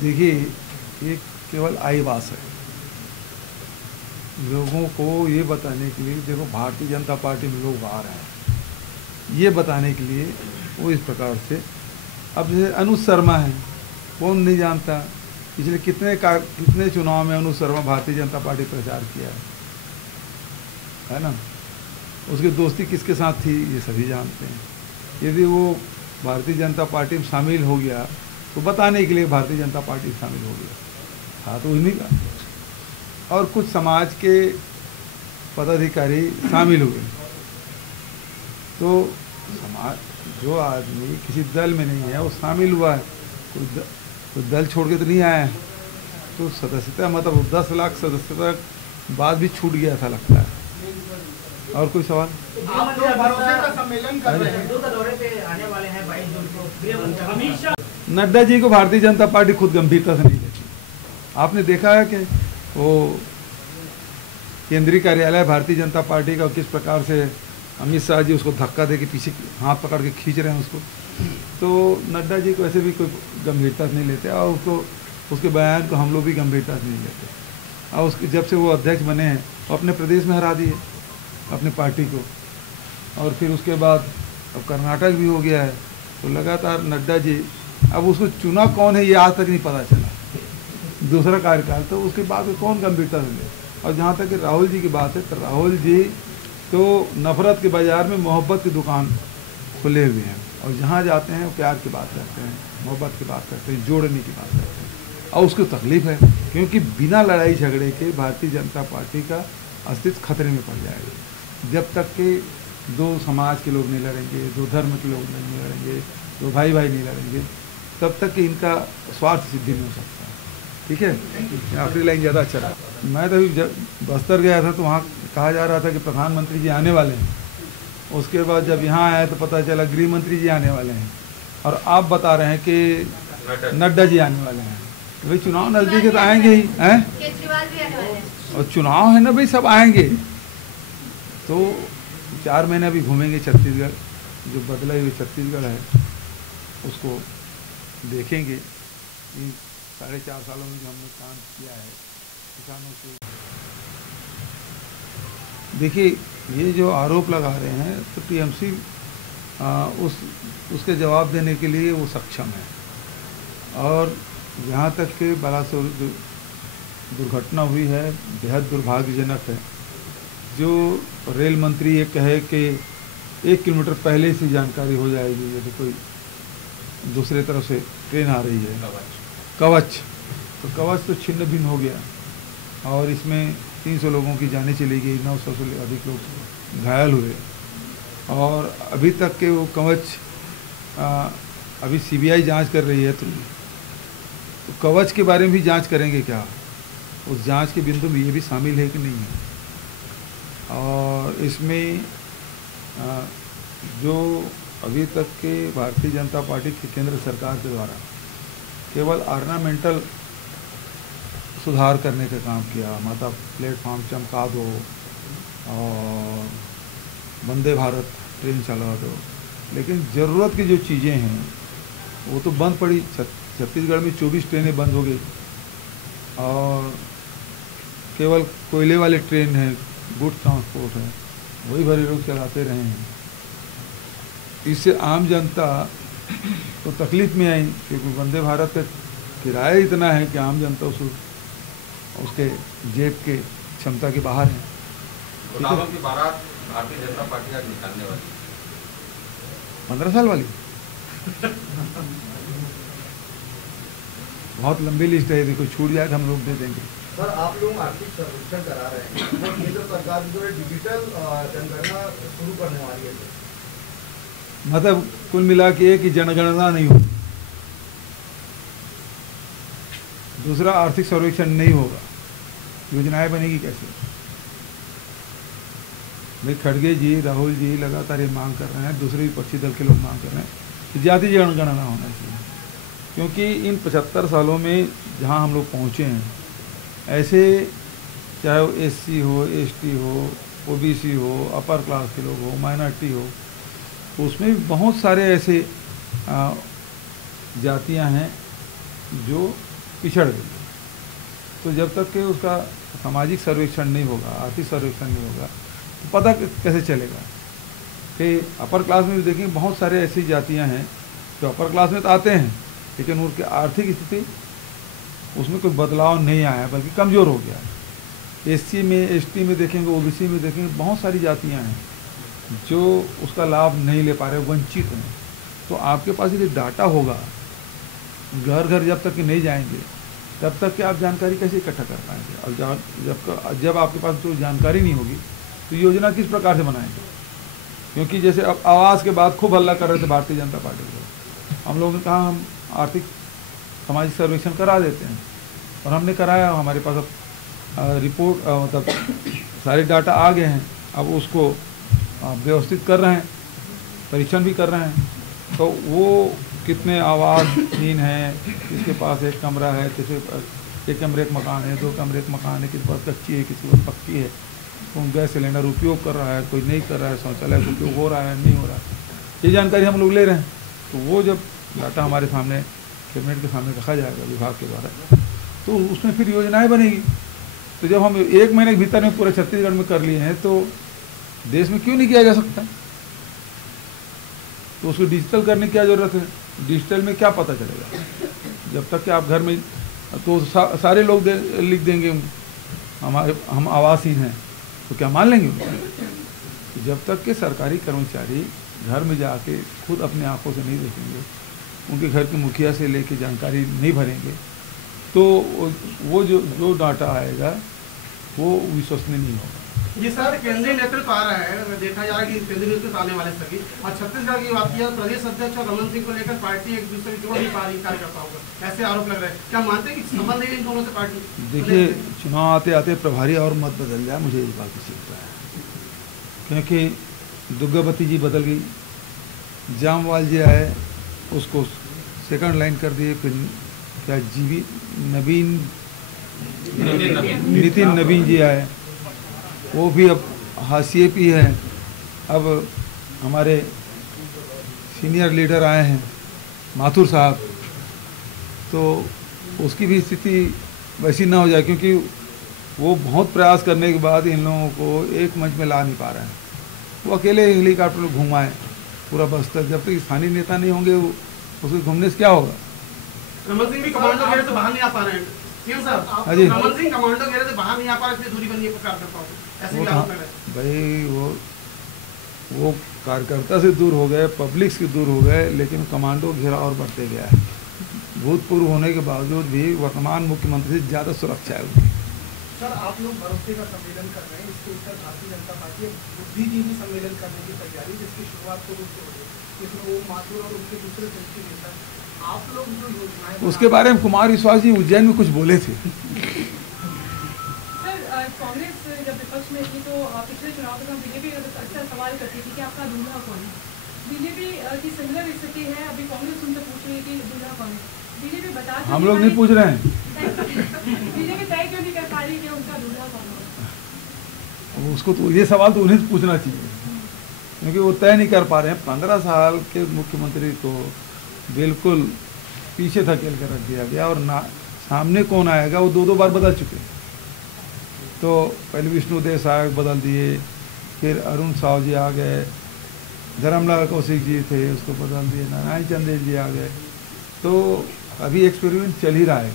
देखिए, ये केवल आईवास है लोगों को ये बताने के लिए। देखो, भारतीय जनता पार्टी में लोग आ रहे हैं ये बताने के लिए वो इस प्रकार से। अब जैसे अनुज शर्मा है, कौन नहीं जानता, पिछले कितने चुनाव में अनुज शर्मा भारतीय जनता पार्टी प्रचार किया है ना। उसकी दोस्ती किसके साथ थी ये सभी जानते हैं। यदि वो भारतीय जनता पार्टी में शामिल हो गया तो बताने के लिए भारतीय जनता पार्टी में शामिल हो गया था तो उन्हीं का, और कुछ समाज के पदाधिकारी शामिल हुए। तो समाज जो आदमी किसी दल में नहीं है वो शामिल हुआ है, कोई दल छोड़ के तो नहीं आया है। तो सदस्यता मतलब 10 लाख सदस्यता बाद भी छूट गया था लगता है। और कोई सवाल? आप तो भरोसे का सम्मेलन कर रहे हैं, दौरे पे आने वाले हैं 22 जून को अमित शाह। नड्डा जी को भारतीय जनता पार्टी खुद गंभीरता से नहीं लेती। आपने देखा है कि वो केंद्रीय कार्यालय भारतीय जनता पार्टी का किस प्रकार से अमित शाह जी उसको धक्का दे के पीछे हाथ पकड़ के खींच रहे हैं उसको। तो नड्डा जी को ऐसे भी कोई गंभीरता से नहीं लेते, और उसके बयान को हम लोग भी गंभीरता से नहीं लेते। और उसके जब से वो अध्यक्ष बने हैं वो अपने प्रदेश में हरा दिए अपनी पार्टी को, और फिर उसके बाद अब कर्नाटक भी हो गया है। तो लगातार नड्डा जी, अब उसको चुना कौन है ये आज तक नहीं पता चला, दूसरा कार्यकाल। तो उसके बाद में कौन गंभीरता से ले। और जहाँ तक कि राहुल जी की बात है, तो राहुल जी तो नफरत के बाज़ार में मोहब्बत की दुकान खुले हुए हैं, और जहाँ जाते हैं वो प्यार की बात करते हैं, मोहब्बत की बात करते हैं, जोड़ने की बात करते हैं। और उसको तकलीफ है क्योंकि बिना लड़ाई झगड़े के भारतीय जनता पार्टी का अस्तित्व खतरे में पड़ जाएगा। जब तक कि दो समाज के लोग नहीं लड़ेंगे, दो धर्म के लोग नहीं लड़ेंगे, दो भाई भाई नहीं लड़ेंगे, तब तक कि इनका स्वार्थ सिद्धि नहीं हो सकता। ठीक है, आखिरी लाइन ज़्यादा अच्छा रहा। मैं तो अभी बस्तर गया था तो वहाँ कहा जा रहा था कि प्रधानमंत्री जी आने वाले हैं। उसके बाद जब यहाँ आए तो पता चला गृह मंत्री जी आने वाले हैं, और आप बता रहे हैं कि नड्डा जी आने वाले हैं। तो भाई चुनाव नज़दीक है तो आएंगे ही हैं, केजरीवाल भी आने वाले हैं। और चुनाव है ना भाई, सब आएंगे। तो 4 महीने अभी घूमेंगे छत्तीसगढ़, जो बदला हुई छत्तीसगढ़ है उसको देखेंगे। इन 4.5 सालों में जो हमने काम किया है किसानों से। देखिए, ये जो आरोप लगा रहे हैं तो टीएमसी उसके जवाब देने के लिए वो सक्षम है। और यहाँ तक कि बालासोर जो दुर्घटना हुई है बेहद दुर्भाग्यजनक है। जो रेल मंत्री ये कहे कि 1 किलोमीटर पहले से जानकारी हो जाएगी यदि कोई दूसरे तरफ से ट्रेन आ रही है, कवच, तो कवच तो छिन्न भिन्न हो गया, और इसमें 300 लोगों की जानें चली गई, 900 से अधिक लोग घायल हुए। और अभी तक के वो कवच अभी सीबीआई जांच कर रही है। तो कवच के बारे में भी जांच करेंगे क्या, उस जांच के बिंदु में ये भी शामिल है कि नहीं है। और इसमें जो अभी तक के भारतीय जनता पार्टी की केंद्र सरकार के द्वारा केवल ऑर्नामेंटल सुधार करने का काम किया, मतलब प्लेटफॉर्म चमका दो और वंदे भारत ट्रेन चला दो, लेकिन ज़रूरत की जो चीज़ें हैं वो तो बंद पड़ी। छत्तीसगढ़ में 24 ट्रेनें बंद हो गई, और केवल कोयले वाले ट्रेन है, गुड ट्रांसपोर्ट है, वही भरे लोग चलाते रहे हैं। इससे आम जनता तो तकलीफ में आई, क्योंकि वंदे भारत का किराया इतना है कि आम जनता उसके जेब के क्षमता के बाहर है। घोटालों की बारात भारतीय जनता पार्टी आज निकालने वाली 15 साल वाली बहुत लंबी लिस्ट है, यदि कोई छूट जाए तो हम लोग दे देंगे। सर, आप लोग आर्थिक सर्वेक्षण करा रहे हैं, वो केंद्र सरकार जो है डिजिटल जनगणना शुरू करने वाली है। मतलब कुल मिला के एक ही जनगणना नहीं होगी, दूसरा आर्थिक सर्वेक्षण नहीं होगा, योजनाएं बनेगी कैसे। भाई खड़गे जी, राहुल जी लगातार ये मांग कर रहे हैं, दूसरे विपक्षी दल के लोग मांग कर रहे हैं कि जाति जनगणना होना चाहिए। क्योंकि इन 75 सालों में जहां हम लोग पहुंचे हैं, ऐसे चाहे वो एससी हो, एसटी हो, ओबीसी हो, अपर क्लास के लोग हो, माइनॉरिटी हो, उसमें भी बहुत सारे ऐसे जातियां हैं जो पिछड़ गई। तो जब तक कि उसका सामाजिक सर्वेक्षण नहीं होगा, आर्थिक सर्वेक्षण नहीं होगा, तो पता कैसे चलेगा कि अपर क्लास में भी देखेंगे बहुत सारे ऐसी जातियां हैं जो अपर क्लास में तो आते हैं, लेकिन उनकी आर्थिक स्थिति उसमें कोई बदलाव नहीं आया है, बल्कि कमज़ोर हो गया है। एससी में, एसटी में देखेंगे, ओबीसी में देखेंगे, बहुत सारी जातियां हैं जो उसका लाभ नहीं ले पा रहे, वंचित हैं। तो आपके पास ये डाटा होगा, घर घर जब तक कि नहीं जाएंगे तब तक कि आप जानकारी कैसे इकट्ठा कर पाएंगे। और जब आपके पास जो जानकारी नहीं होगी तो योजना किस प्रकार से बनाएंगे। क्योंकि जैसे अब आवास के बाद खूब हल्ला कर रहे थे भारतीय जनता पार्टी को, हम लोगों ने कहा हम आर्थिक सामाजिक सर्वेक्षण करा देते हैं, और हमने कराया। हमारे पास अब रिपोर्ट मतलब सारे डाटा आ गए हैं, अब उसको व्यवस्थित कर रहे हैं, परीक्षण भी कर रहे हैं। तो वो कितने आवासहीन हैं, किसके पास एक कमरा है, किसी एक कमरे एक मकान है, 2 कमरे एक मकान है, किसी के पास कच्ची है, किसी के पास पक्की है, कौन गैस सिलेंडर उपयोग कर रहा है, कोई नहीं कर रहा है, शौचालय का उपयोग हो रहा है नहीं हो रहा है, ये जानकारी हम लोग ले रहे हैं। तो वो जब डाटा हमारे सामने कैबिनेट के सामने रखा जाएगा विभाग के द्वारा, तो उसमें फिर योजनाएँ बनेगी। तो जब हम 1 महीने के भीतर में पूरे छत्तीसगढ़ में कर लिए हैं, तो देश में क्यों नहीं किया जा सकता? तो उसको डिजिटल करने की क्या ज़रूरत है? डिजिटल में क्या पता चलेगा? जब तक कि आप घर में तो सारे लोग लिख देंगे हम आवासहीन हैं, तो क्या मान लेंगे? तो जब तक कि सरकारी कर्मचारी घर में जाके खुद अपने आंखों से नहीं देखेंगे, उनके घर के मुखिया से लेके जानकारी नहीं भरेंगे, तो वो जो डाटा आएगा वो विश्वसनीय नहीं होगा। जी सर, केंद्रीय नेतृत्व आ रहा है, देखा जा रहा है कि केंद्रीय नेतृत्व आने वाले सभी, और छत्तीसगढ़ की बात किया, प्रदेश अध्यक्ष और रमन सिंह को लेकर पार्टी एक दूसरे को जोड़ नहीं पा रही कार्यकर्ताओं को, ऐसे आरोप लग रहे हैं। क्या मानते हैं कि संबंध है इन दोनों से पार्टी? देखिए, चुनाव आते आते प्रभारी और मत बदल जाए, मुझे इस बात की चिंता है। क्योंकि दुर्गावती जी बदल गई, जामवाल जी आए, उसको सेकंड लाइन कर दिए, फिर क्या जीवी नितिन नवीन जी आए, वो भी अब हाशिए पे है। अब हमारे सीनियर लीडर आए हैं माथुर साहब, तो उसकी भी स्थिति वैसी ना हो जाए, क्योंकि वो बहुत प्रयास करने के बाद इन लोगों को एक मंच में ला नहीं पा रहे हैं। वो अकेले हेलीकॉप्टर में घुमाएं पूरा बस्तर, जब तक स्थानीय नेता नहीं होंगे उसके घूमने से क्या होगा? रमन सिंह भी कमांडो घेरे से बाहर नहीं आ पा रहे हैं। हाँ जी, रमन सिंह कमांडो घेरे से बाहर नहीं आ पा रहे, इसलिए दूरी बनी है कार्यकर्ताओं से, ऐसे भी आरोप लग रहे हैं। भाई वो कार्यकर्ता से दूर हो गए, पब्लिक से दूर हो गए, लेकिन कमांडो घेरा और बढ़ते गया है। भूतपूर्व होने के बावजूद भी वर्तमान मुख्यमंत्री से ज़्यादा सुरक्षा है उनकी। सर, आप लोग भरोसे का सम्मेलन कर रहे हैं, इसके ऊपर भारतीय जनता पार्टी बुद्धिजीवी सम्मेलन करने की तैयारी, जिसकी शुरुआत को रूप से हो रही है, जिसमें वो माथुर और उनके दूसरे दल के नेता, आप लोग जो योजनाएं, उसके बारे में कुमार विश्वास जी उज्जैन में कुछ बोले थे। सर, कांग्रेस जब विपक्ष में थी तो पिछले चुनाव के दौरान बीजेपी अक्सर सवाल करती थी कि आपका दूल्हा कौन है। बीजेपी की सिमिलर स्थिति है, अभी कांग्रेस उनसे पूछ रही है कि दूल्हा कौन है। बीजेपी बता, हम लोग नहीं पूछ रहे हैं। बीजेपी तय क्यों नहीं कर पा रही कि उनका दूल्हा कौन है? उसको तो ये सवाल तो उन्हें पूछना चाहिए, क्योंकि वो तय नहीं कर पा रहे हैं। 15 साल के मुख्यमंत्री को बिल्कुल पीछे धकेल कर रख दिया गया, और ना सामने कौन आएगा वो 2-2 बार बदल चुके। तो पहले विष्णुदेव साहब बदल दिए, फिर अरुण साहू जी आ गए, धर्मलाल कौशिक जी थे उसको बदल दिए, नारायण चंदेल जी आ गए। तो अभी एक्सपेरिमेंट चल ही रहा है।